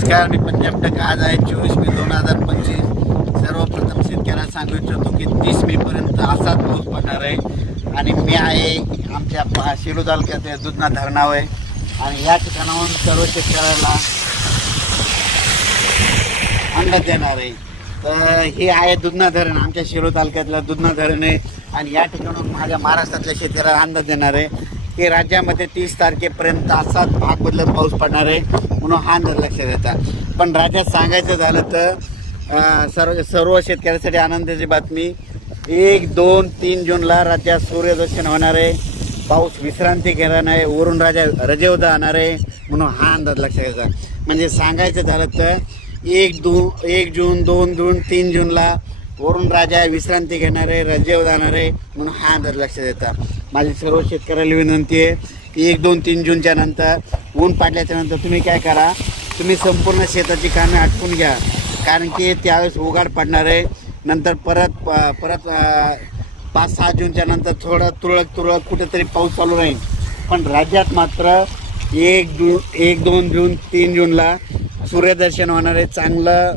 नमस्कार मी पंजाब टक आज आहे चोवीस मे दोन हजार पंचवीस सर्वप्रथम शेतकऱ्याला सांगू इच्छितो की तीस मे पर्यंत असाच पाऊस पडणार आहे आणि मी आहे आमच्या शिरू तालुक्यात दुधना धरणावर आहे आणि या ठिकाणाहून सर्व शेतकऱ्याला अंदाज देणार आहे तर हे आहे दुधना धरण आमच्या शिरू तालुक्यातलं दुधना धरण आहे आणि या ठिकाणाहून माझ्या महाराष्ट्रातल्या शेतकऱ्याला अंदाज देणार आहे की राज्यामध्ये तीस तारखेपर्यंत असाच भाग बदलत पाऊस पडणार आहे म्हणून हा लक्षात येतात पण राज्यात सांगायचं झालं तर सर्व सर्व शेतकऱ्यासाठी आनंदाची बातमी एक दोन तीन जूनला राज्यात सूर्यदर्शन होणार आहे पाऊस विश्रांती घेणार नाही वरून राजा रजेवदा आणणार आहे म्हणून हा अंदाज लक्षात घ्यायचा म्हणजे सांगायचं झालं तर एक दोन एक जून दोन जून तीन जूनला वरून राजा विश्रांती घेणारे जाणार आहे म्हणून हा अंदाज लक्ष देतात माझी सर्व शेतकऱ्याला विनंती आहे की एक दोन तीन जूनच्या नंतर ऊन पाडल्याच्या नंतर तुम्ही काय करा तुम्ही संपूर्ण शेताची कामे आटपून घ्या कारण की त्यावेळेस उघाड पडणार आहे नंतर परत परत पाच सहा जूनच्या नंतर थोडं तुरळक तुरळक कुठेतरी पाऊस चालू राहील पण राज्यात मात्र एक जून एक दोन जून तीन जूनला सूर्यदर्शन होणार आहे चांगलं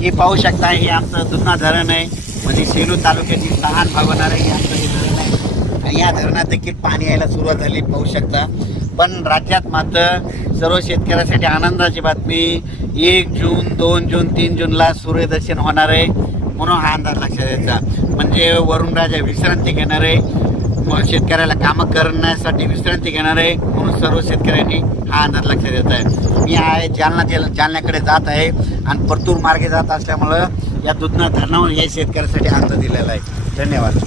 हे पाहू शकता हे आमचं जुना धरण आहे म्हणजे सेलू तालुक्यातील लहान भागवणार हे आमचं हे धरण आहे आणि या धरणात देखील पाणी यायला सुरुवात झाली पाहू शकता पण राज्यात मात्र सर्व शेतकऱ्यासाठी आनंदाची बातमी एक जून दोन जून तीन जूनला सूर्यदर्शन होणार आहे म्हणून हा अंदाज लक्षात यायचा म्हणजे वरुणराजा विश्रांती घेणार आहे शेतकऱ्याला कामं करण्यासाठी विश्रांती घेणार आहे म्हणून सर्व शेतकऱ्यांनी हा अंदाज लक्षात येत आहे मी आहे जालना जेल जालन्याकडे जात आहे आणि परतूर मार्गे जात असल्यामुळं या दुधना धरणावर या शेतकऱ्यासाठी अंदाज दिलेला आहे धन्यवाद